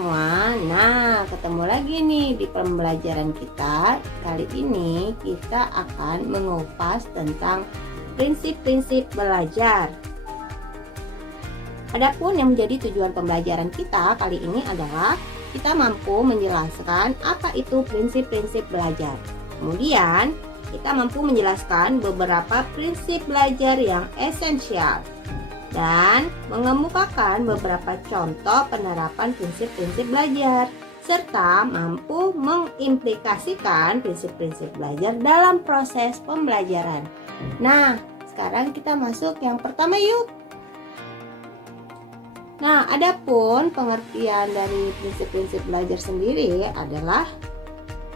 semua. Nah, ketemu lagi nih di pembelajaran kita. Kali ini kita akan mengupas tentang prinsip-prinsip belajar. Adapun yang menjadi tujuan pembelajaran kita kali ini adalah kita mampu menjelaskan apa itu prinsip-prinsip belajar. Kemudian, kita mampu menjelaskan beberapa prinsip belajar yang esensial dan mengemukakan beberapa contoh penerapan prinsip-prinsip belajar, serta mampu mengimplikasikan prinsip-prinsip belajar dalam proses pembelajaran. Nah, sekarang kita masuk yang pertama yuk. Nah, adapun pengertian dari prinsip-prinsip belajar sendiri adalah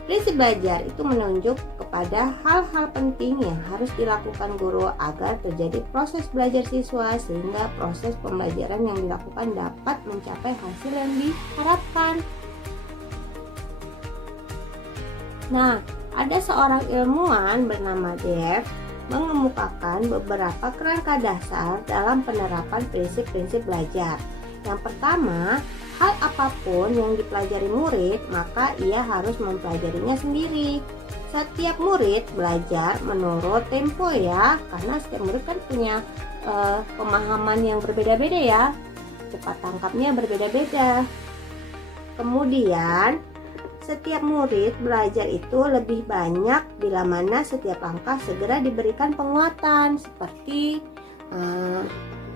prinsip belajar itu menunjuk kepada hal-hal penting yang harus dilakukan guru agar terjadi proses belajar siswa sehingga proses pembelajaran yang dilakukan dapat mencapai hasil yang diharapkan. Nah, ada seorang ilmuwan bernama Dave mengemukakan beberapa kerangka dasar dalam penerapan prinsip-prinsip belajar. Yang pertama, hal apapun yang dipelajari murid, maka ia harus mempelajarinya sendiri. Setiap murid belajar menurut tempo ya, karena setiap murid kan punya pemahaman yang berbeda-beda ya, cepat tangkapnya berbeda-beda. Kemudian, setiap murid belajar itu lebih banyak bila mana setiap langkah segera diberikan penguatan seperti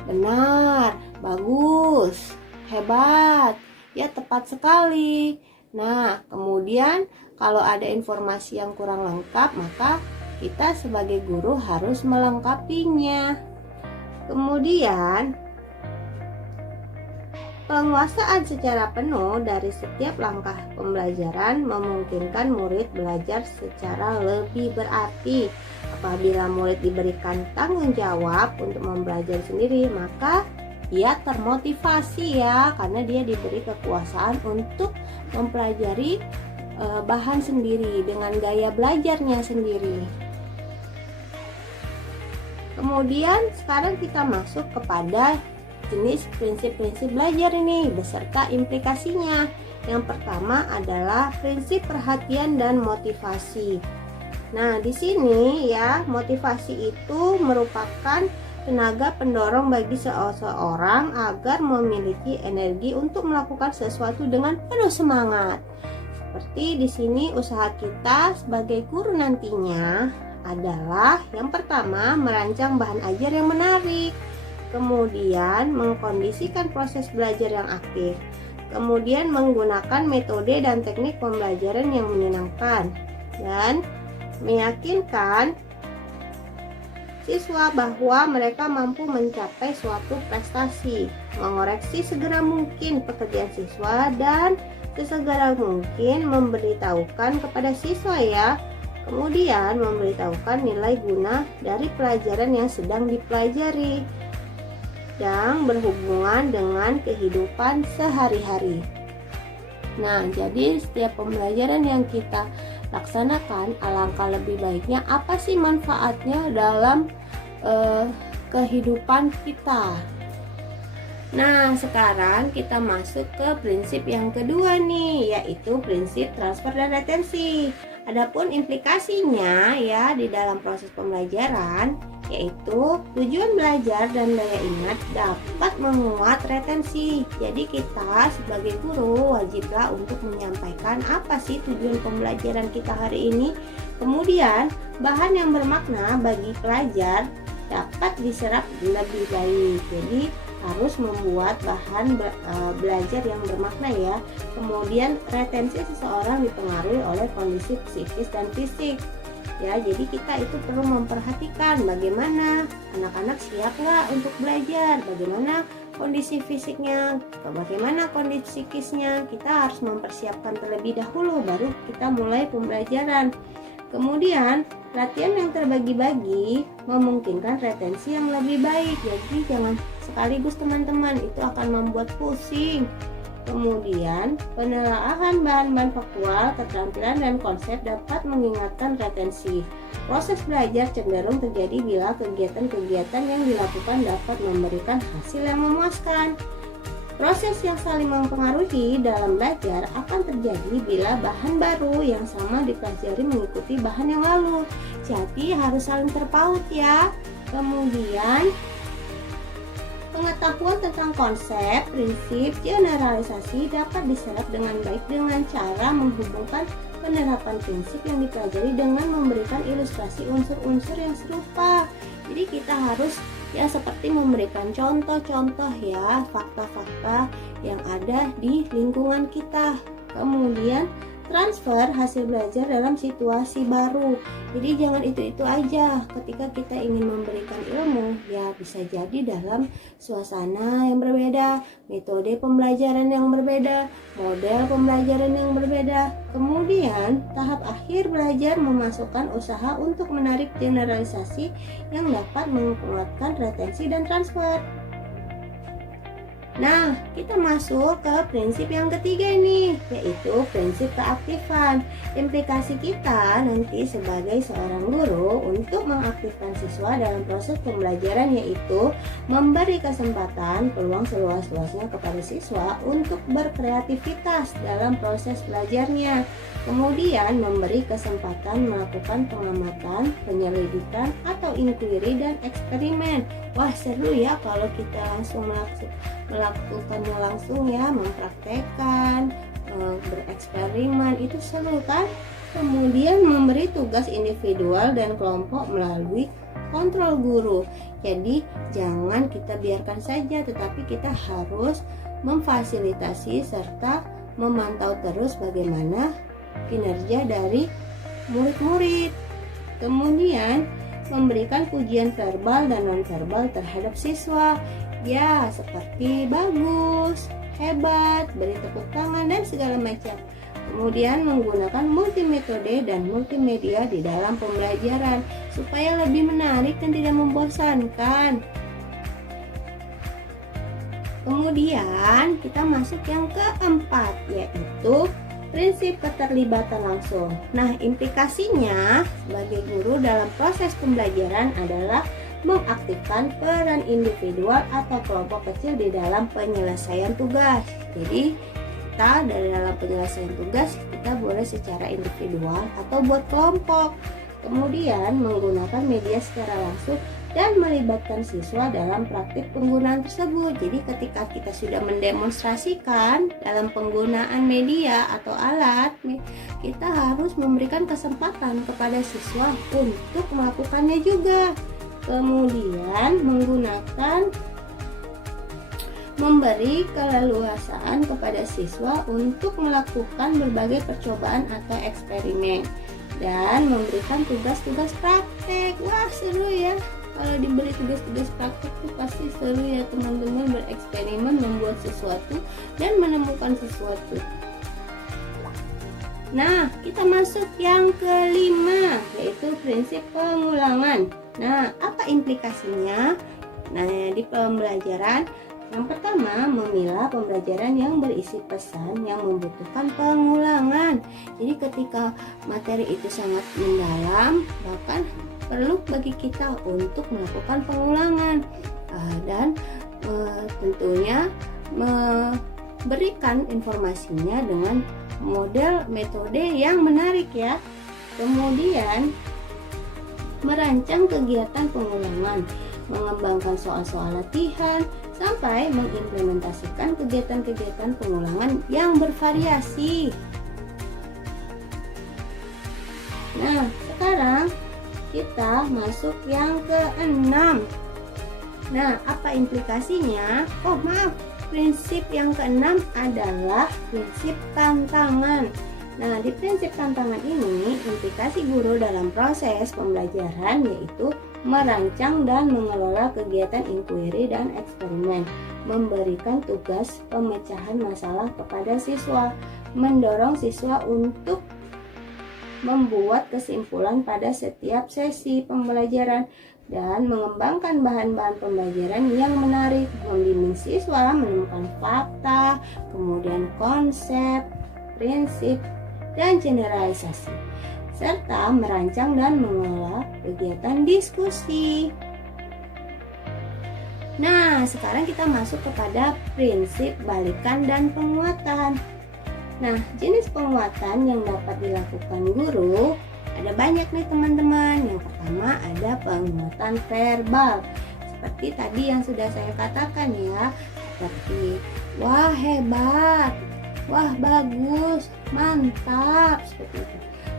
benar, bagus, hebat, ya tepat sekali. Nah, kemudian kalau ada informasi yang kurang lengkap, maka kita sebagai guru harus melengkapinya. Kemudian, penguasaan secara penuh dari setiap langkah pembelajaran memungkinkan murid belajar secara lebih berarti. Apabila murid diberikan tanggung jawab untuk mempelajari sendiri, maka dia termotivasi ya, karena dia diberi kekuasaan untuk mempelajari bahan sendiri dengan gaya belajarnya sendiri. Kemudian sekarang kita masuk kepada jenis prinsip-prinsip belajar ini beserta implikasinya. Yang pertama adalah prinsip perhatian dan motivasi. Nah, di sini ya, motivasi itu merupakan tenaga pendorong bagi seseorang agar memiliki energi untuk melakukan sesuatu dengan penuh semangat. Seperti di sini usaha kita sebagai guru nantinya adalah yang pertama merancang bahan ajar yang menarik, kemudian mengkondisikan proses belajar yang aktif, kemudian menggunakan metode dan teknik pembelajaran yang menyenangkan, dan meyakinkan siswa bahwa mereka mampu mencapai suatu prestasi, mengoreksi segera mungkin pekerjaan siswa dan sesegera mungkin memberitahukan kepada siswa ya, kemudian memberitahukan nilai guna dari pelajaran yang sedang dipelajari yang berhubungan dengan kehidupan sehari-hari. Nah, jadi setiap pembelajaran yang kita laksanakan, alangkah lebih baiknya apa sih manfaatnya dalam kehidupan kita. Nah, sekarang kita masuk ke prinsip yang kedua nih, yaitu prinsip transfer dan retensi. Adapun implikasinya ya di dalam proses pembelajaran, yaitu tujuan belajar dan daya ingat dapat menguat retensi. Jadi kita sebagai guru wajiblah untuk menyampaikan apa sih tujuan pembelajaran kita hari ini. Kemudian bahan yang bermakna bagi pelajar dapat diserap lebih baik. Jadi harus membuat bahan belajar yang bermakna ya. Kemudian retensi seseorang dipengaruhi oleh kondisi psikis dan fisik. Ya, jadi kita itu perlu memperhatikan bagaimana anak-anak siap nggak untuk belajar, bagaimana kondisi fisiknya, bagaimana kondisi psikisnya. Kita harus mempersiapkan terlebih dahulu, baru kita mulai pembelajaran. Kemudian latihan yang terbagi-bagi memungkinkan retensi yang lebih baik. Jadi jangan sekaligus teman-teman, itu akan membuat pusing. Kemudian, penelaahan bahan-bahan faktual, keterampilan, dan konsep dapat mengingatkan retensi. Proses belajar cenderung terjadi bila kegiatan-kegiatan yang dilakukan dapat memberikan hasil yang memuaskan. Proses yang saling mempengaruhi dalam belajar akan terjadi bila bahan baru yang sama dipelajari mengikuti bahan yang lalu. Jadi harus saling terpaut ya. Kemudian pengetahuan tentang konsep, prinsip, generalisasi dapat diserap dengan baik dengan cara menghubungkan penerapan prinsip yang dipelajari dengan memberikan ilustrasi unsur-unsur yang serupa. Jadi kita harus ya seperti memberikan contoh-contoh ya fakta-fakta yang ada di lingkungan kita. Kemudian transfer hasil belajar dalam situasi baru. Jadi jangan itu-itu aja ketika kita ingin memberikan ilmu, ya bisa jadi dalam suasana yang berbeda, metode pembelajaran yang berbeda, model pembelajaran yang berbeda. Kemudian tahap akhir belajar memasukkan usaha untuk menarik generalisasi yang dapat menguatkan retensi dan transfer. Nah, kita masuk ke prinsip yang ketiga nih, yaitu prinsip keaktifan. Implikasi kita nanti sebagai seorang guru untuk mengaktifkan siswa dalam proses pembelajaran yaitu memberi kesempatan peluang seluas-luasnya kepada siswa untuk berkreativitas dalam proses belajarnya. Kemudian memberi kesempatan melakukan pengamatan, penyelidikan, atau inquiry dan eksperimen. Wah, seru ya kalau kita melakukannya langsung ya, mempraktekkan, bereksperimen, itu seru kan? Kemudian memberi tugas individual dan kelompok melalui kontrol guru. Jadi jangan kita biarkan saja, tetapi kita harus memfasilitasi serta memantau terus bagaimana kinerja dari murid-murid. Kemudian memberikan pujian verbal dan nonverbal terhadap siswa. Ya, seperti bagus, hebat, beri tepuk tangan dan segala macam. Kemudian menggunakan multimetode dan multimedia di dalam pembelajaran supaya lebih menarik dan tidak membosankan. Kemudian kita masuk yang keempat, yaitu prinsip keterlibatan langsung. Nah, implikasinya sebagai guru dalam proses pembelajaran adalah mengaktifkan peran individual atau kelompok kecil di dalam penyelesaian tugas. Jadi kita dari dalam penyelesaian tugas kita boleh secara individual atau buat kelompok. Kemudian menggunakan media secara langsung dan melibatkan siswa dalam praktik penggunaan tersebut. Jadi ketika kita sudah mendemonstrasikan dalam penggunaan media atau alat, kita harus memberikan kesempatan kepada siswa untuk melakukannya juga. Kemudian memberi keleluasaan kepada siswa untuk melakukan berbagai percobaan atau eksperimen dan memberikan tugas-tugas praktek. Wah, seru ya. Kalau diberi tugas-tugas praktek tuh pasti seru ya teman-teman, bereksperimen, membuat sesuatu dan menemukan sesuatu. Nah, kita masuk yang kelima, yaitu prinsip pengulangan. Nah, apa implikasinya? Nah, di pembelajaran yang pertama, memilah pembelajaran yang berisi pesan yang membutuhkan pengulangan. Jadi ketika materi itu sangat mendalam, bahkan perlu bagi kita untuk melakukan pengulangan dan tentunya memberikan informasinya dengan model metode yang menarik ya. Kemudian merancang kegiatan pengulangan, mengembangkan soal-soal latihan, sampai mengimplementasikan kegiatan-kegiatan pengulangan yang bervariasi. Nah, sekarang kita masuk yang keenam. Nah, apa implikasinya? Oh, maaf. Prinsip yang keenam adalah prinsip tantangan. Nah, di prinsip tantangan ini, implikasi guru dalam proses pembelajaran yaitu merancang dan mengelola kegiatan inquiry dan eksperimen, memberikan tugas pemecahan masalah kepada siswa, mendorong siswa untuk membuat kesimpulan pada setiap sesi pembelajaran, dan mengembangkan bahan-bahan pembelajaran yang menarik, membimbing siswa menemukan fakta, kemudian konsep, prinsip, dan generalisasi, serta merancang dan mengelola kegiatan diskusi. Nah, sekarang kita masuk kepada prinsip balikan dan penguatan. Nah, jenis penguatan yang dapat dilakukan guru ada banyak nih teman-teman. Yang pertama ada penguatan verbal. Seperti tadi yang sudah saya katakan ya. Seperti, wah hebat, wah bagus, mantap, seperti itu.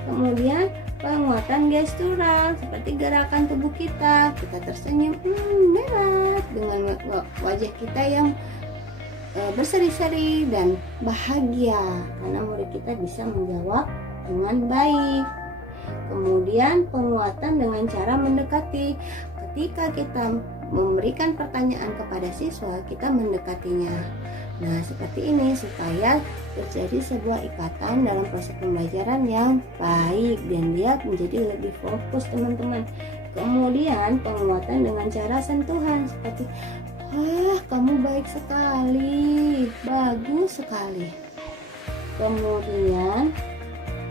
Kemudian penguatan gestural, seperti gerakan tubuh kita tersenyum, hebat, dengan wajah kita yang berseri-seri dan bahagia karena murid kita bisa menjawab dengan baik. Kemudian penguatan dengan cara mendekati. Ketika kita memberikan pertanyaan kepada siswa, kita mendekatinya. Nah, seperti ini supaya terjadi sebuah ikatan dalam proses pembelajaran yang baik dan dia menjadi lebih fokus, teman-teman. Kemudian penguatan dengan cara sentuhan seperti, wah, kamu baik sekali, bagus sekali. Kemudian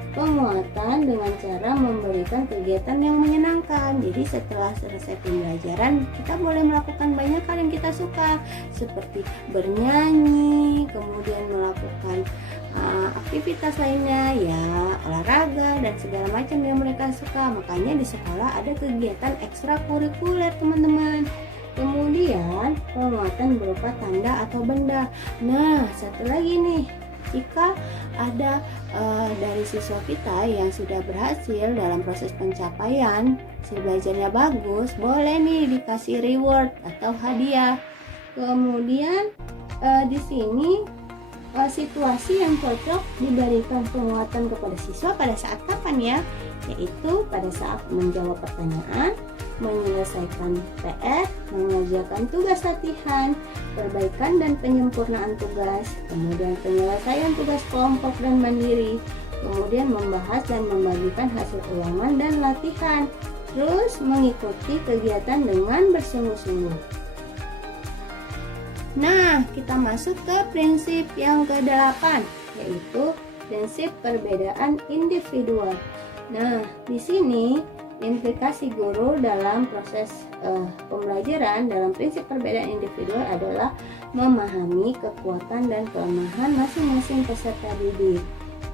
penguatan dengan cara memberikan kegiatan yang menyenangkan. Jadi setelah selesai pembelajaran, kita boleh melakukan banyak hal yang kita suka, seperti bernyanyi, kemudian melakukan aktivitas lainnya, ya olahraga dan segala macam yang mereka suka. Makanya di sekolah ada kegiatan ekstrakurikuler, teman-teman. Kemudian penguatan berupa tanda atau benda. Nah, satu lagi nih, jika ada dari siswa kita yang sudah berhasil dalam proses pencapaian, si belajarnya bagus, boleh nih dikasih reward atau hadiah. Kemudian di sini situasi yang cocok diberikan penguatan kepada siswa pada saat kapan ya? Yaitu pada saat menjawab pertanyaan, menyelesaikan PR, mengerjakan tugas latihan, perbaikan dan penyempurnaan tugas, kemudian penyelesaian tugas kelompok dan mandiri, kemudian membahas dan membagikan hasil ulangan dan latihan, terus mengikuti kegiatan dengan bersungguh-sungguh. Nah, kita masuk ke prinsip yang ke-8, yaitu prinsip perbedaan individual. Nah, di sini implikasi guru dalam proses pembelajaran dalam prinsip perbedaan individual adalah memahami kekuatan dan kelemahan masing-masing peserta didik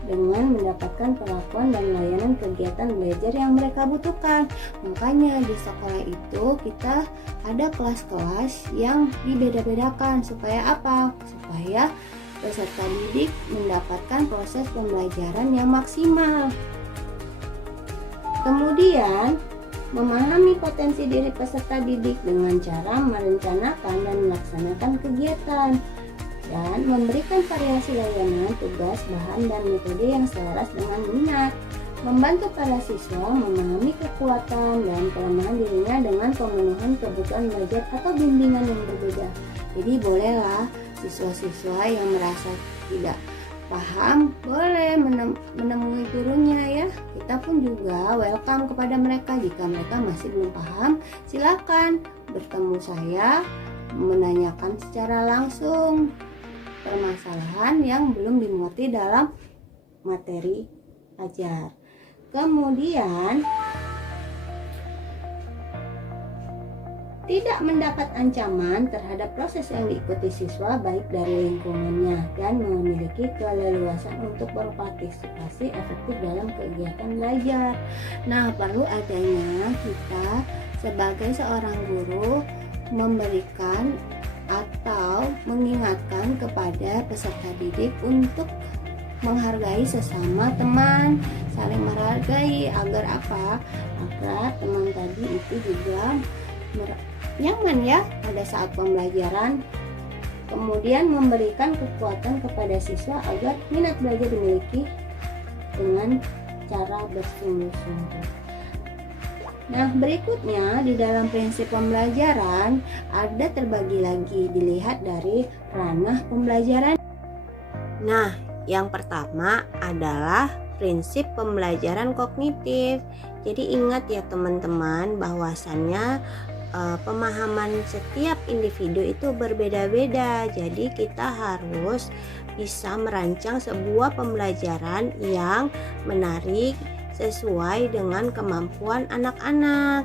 dengan mendapatkan perlakuan dan layanan kegiatan belajar yang mereka butuhkan. Makanya di sekolah itu kita ada kelas-kelas yang dibeda-bedakan. Supaya apa? Supaya peserta didik mendapatkan proses pembelajaran yang maksimal. Kemudian, memahami potensi diri peserta didik dengan cara merencanakan dan melaksanakan kegiatan dan memberikan variasi layanan, tugas, bahan, dan metode yang selaras dengan minat. Membantu para siswa memahami kekuatan dan kelemahan dirinya dengan pemenuhan kebutuhan belajar atau bimbingan yang berbeda. Jadi bolehlah siswa-siswa yang merasa tidak paham boleh menemui gurunya ya. Kita pun juga welcome kepada mereka. Jika mereka masih belum paham, silakan bertemu saya, menanyakan secara langsung permasalahan yang belum dimengerti dalam materi ajar. Kemudian tidak mendapat ancaman terhadap proses yang diikuti siswa baik dari lingkungannya dan memiliki keleluasan untuk berpartisipasi efektif dalam kegiatan belajar. Nah, perlu adanya kita sebagai seorang guru memberikan atau mengingatkan kepada peserta didik untuk menghargai sesama teman, saling menghargai agar apa? Agar teman tadi itu juga nyaman ya pada saat pembelajaran. Kemudian memberikan kekuatan kepada siswa agar minat belajar dimiliki dengan cara bersungguh-sungguh. Nah, berikutnya di dalam prinsip pembelajaran ada terbagi lagi dilihat dari ranah pembelajaran. Nah, yang pertama adalah prinsip pembelajaran kognitif. Jadi ingat ya teman-teman bahwasannya pemahaman setiap individu itu berbeda-beda. Jadi kita harus bisa merancang sebuah pembelajaran yang menarik sesuai dengan kemampuan anak-anak.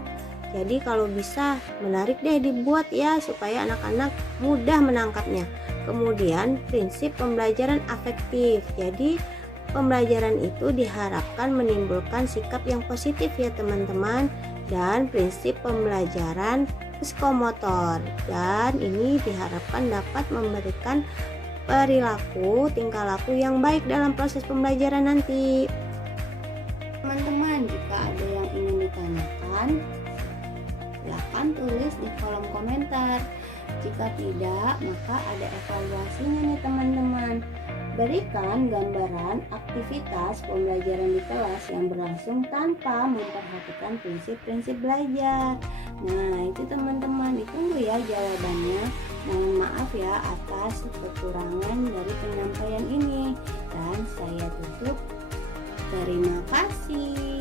Jadi kalau bisa menarik deh dibuat ya supaya anak-anak mudah menangkapnya. Kemudian prinsip pembelajaran afektif. Jadi pembelajaran itu diharapkan menimbulkan sikap yang positif ya teman-teman. Dan prinsip pembelajaran psikomotor. Dan ini diharapkan dapat memberikan perilaku, tingkah laku yang baik dalam proses pembelajaran nanti. Teman-teman, jika ada yang ingin ditanyakan, silahkan tulis di kolom komentar. Jika tidak, maka ada evaluasinya nih teman-teman. Berikan gambaran aktivitas pembelajaran di kelas yang berlangsung tanpa memperhatikan prinsip-prinsip belajar. Nah, itu teman-teman, ditunggu ya jawabannya. Mohon maaf ya atas kekurangan dari penyampaian ini. Dan saya tutup. Terima kasih.